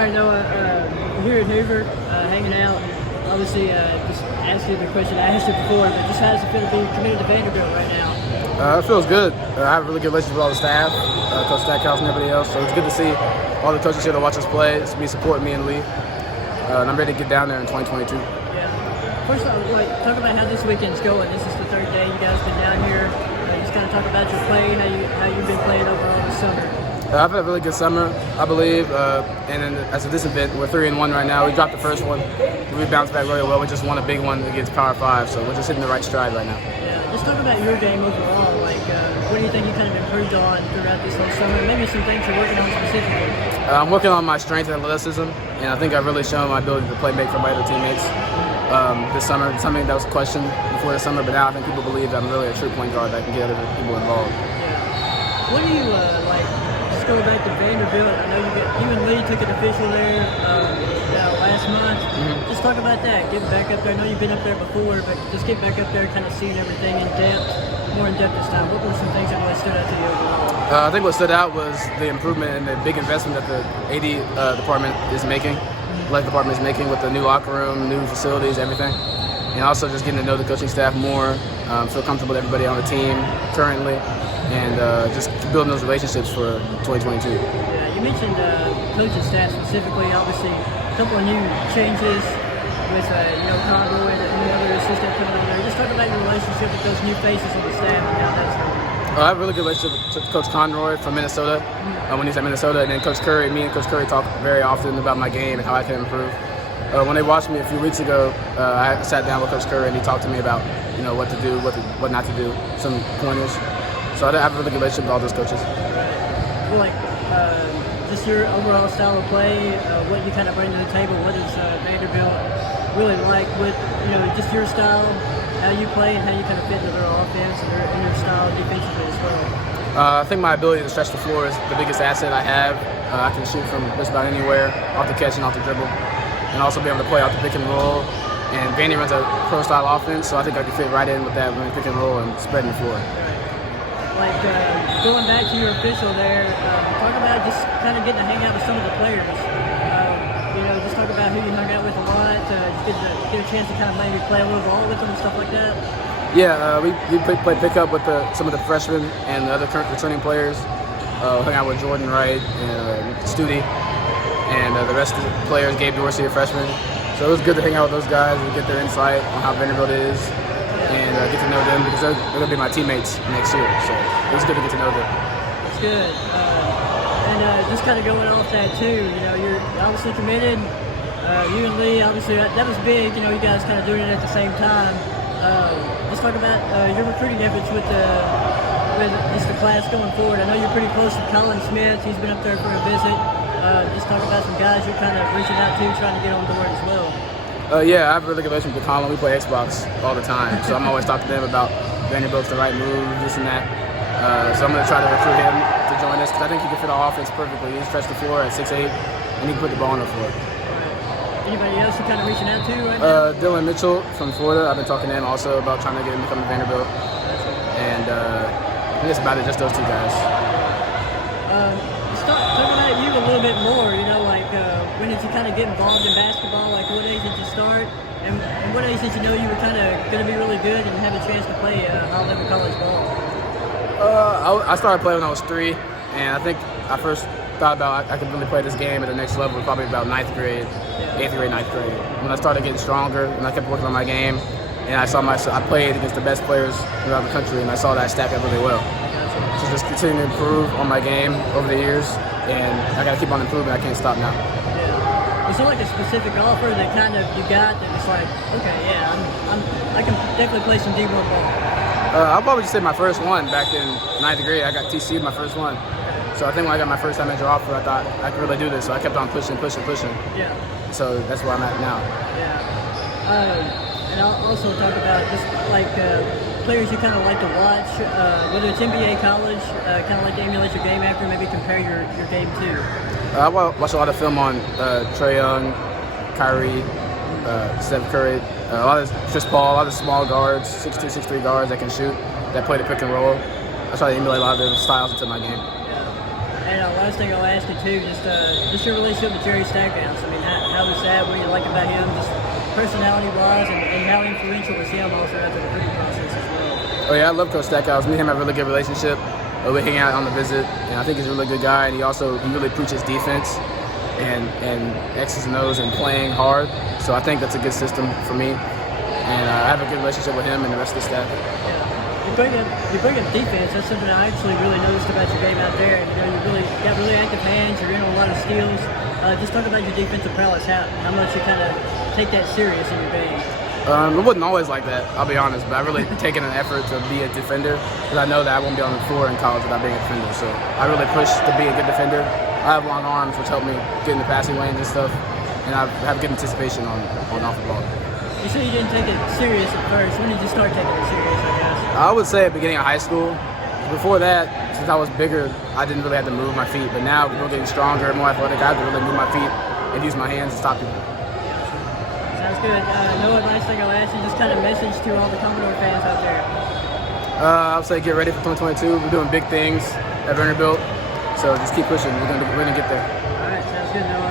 right, Noah, here at Hoover, hanging out. Obviously, just asked you the question I asked you before, but just how does it feel to be committed to Vanderbilt right now? It feels good. I have a really good relationship with all the staff, Coach Stackhouse and everybody else. So it's good to see all the coaches here to watch us play, to be supporting me and Lee. And I'm ready to get down there in 2022. Yeah. First off, talk about how this weekend's going. This is the third day you guys been down here. Just kind of talk about your play, how you've been playing overall this summer. I've had a really good summer, I believe. And then as of this event, we're 3-1 right now. We dropped the first one. We bounced back really well. We just won a big one against Power 5, so we're just hitting the right stride right now. Yeah, just talk about your game overall. What do you think you kind of improved on throughout this whole summer? Maybe some things you're working on specifically. I'm working on my strength and athleticism, and I think I've really shown my ability to play make for my other teammates this summer. Something that was questioned before the summer, but now I think people believe that I'm really a true point guard that can get other people involved. Yeah. What do you Just go back to Vanderbilt. I know you and Lee took an official there last month. Mm-hmm. Just talk about that. Getting back up there. I know you've been up there before, but just get back up there, kind of seeing everything in depth, more in depth this time. What were some things that really stood out to you overall? I think what stood out was the improvement and the big investment that the AD department is making, athletic department is making with the new locker room, new facilities, everything. And also just getting to know the coaching staff more, feel comfortable with everybody on the team currently, and just building those relationships for 2022. Yeah, you mentioned coaching staff specifically. Obviously, a couple of new changes with Conroy and the other assistant coming on there. Just talk about your relationship with those new faces on the staff and how that's going. I have a really good relationship with Coach Conroy from Minnesota, when he's at Minnesota, and then Coach Curry. Me and Coach Curry talk very often about my game and how I can improve. When they watched me a few weeks ago, I sat down with Coach Curry and he talked to me about what to do, what not to do, some pointers. So I have a really good relationship with all those coaches. Well, just your overall style of play, what you kind of bring to the table, what does Vanderbilt really like with just your style, how you play, and how you kind of fit into their offense and your style defensively as well? I think my ability to stretch the floor is the biggest asset I have. I can shoot from just about anywhere, off the catch and off the dribble, and also be able to play out the pick and roll. And Vandy runs a pro-style offense, so I think I can fit right in with that running pick and roll and spreading the floor. Going back to your official there, talk about just kind of getting to hang out with some of the players. Just talk about who you hung out with a lot, just get a chance to kind of maybe play a little ball with them and stuff like that. Yeah, we played pickup with some of the freshmen and the other current returning players. Hung out with Jordan Wright and Studi, and the rest of the players, Gabe Dorsey, a freshman. So it was good to hang out with those guys and get their insight on how Vanderbilt is, and get to know them because they're going to be my teammates next year. So it was good to get to know them. That's good. Just kind of going off that too, you're obviously committed. You and Lee, obviously, that was big. You guys kind of doing it at the same time. Let's talk about your recruiting efforts with just the class going forward. I know you're pretty close to Colin Smith. He's been up there for a visit. Just talk about some guys you're kind of reaching out to, trying to get on board as well. Yeah, I have a really good relationship with Colin. We play Xbox all the time, so I'm always talking to them about Vanderbilt's the right move, this and that. So I'm going to try to recruit him to join us because I think he can fit our offense perfectly. He can stretch the floor at 6'8", and he can put the ball on the floor. Anybody else you're kind of reaching out to right now? Dylan Mitchell from Florida. I've been talking to him also about trying to get him to come to Vanderbilt. And I think that's about it, just those two guys. Talk about you a little bit more, when did you kind of get involved in basketball? What age did you start? And what age did you know you were kind of going to be really good and have a chance to play high-level college ball? I started playing when I was 3, and I think I first thought about I could really play this game at the next level probably about 9th grade, 8th grade, 9th grade. When I started getting stronger and I kept working on my game, and I played against the best players around the country, and I saw that I stacked up really well. So just continue to improve on my game over the years, and I got to keep on improving. I can't stop now. Yeah. Was there a specific offer that kind of you got that was okay, yeah, I can definitely play some D1 ball? I'll probably just say my first one back in 9th grade. I got TC'd my first one. So I think when I got my first time major offer, I thought I could really do this. So I kept on pushing. Yeah. So that's where I'm at now. Yeah. And I'll also talk about just players you kind of like to watch, whether it's NBA, college, kind of like to emulate your game after, maybe compare your game to. I watch a lot of film on Trae Young, Kyrie, Steph Curry, a lot of Chris Paul, a lot of small guards, 6'2", 6'3" guards that can shoot, that play the pick and roll. I try to emulate a lot of their styles into my game. And last thing I'll ask you too, just your relationship with Jerry Stackhouse. I mean, how was that? What do you like about him, just personality-wise, and how influential was him also after the recruiting process as well? Oh yeah, I love Coach Stackhouse. Me and him have a really good relationship. We hang out on the visit, and I think he's a really good guy. And he really preaches defense and X's and O's and playing hard. So I think that's a good system for me. And I have a good relationship with him and the rest of the staff. Yeah. You bring up defense. That's something I actually really noticed about your game out there. And you got really active hands. You're in a lot of skills. Just talk about your defensive prowess. How much you kind of take that serious in your game. It wasn't always like that, I'll be honest, but I really taken an effort to be a defender because I know that I won't be on the floor in college without being a defender. So I really pushed to be a good defender. I have long arms, which help me get in the passing lanes and stuff, and I have good anticipation on off the ball. You said you didn't take it serious at first. When did you start taking it serious, I guess? I would say at the beginning of high school. Before that, since I was bigger, I didn't really have to move my feet. But now, we're getting stronger, more athletic, I have to really move my feet and use my hands to stop people. Sounds good. Noah, last thing I'll ask you, just kind of message to all the Commodore fans out there. I'll say get ready for 2022. We're doing big things at Vanderbilt. So just keep pushing. We're gonna get there. All right, sounds good, Noah.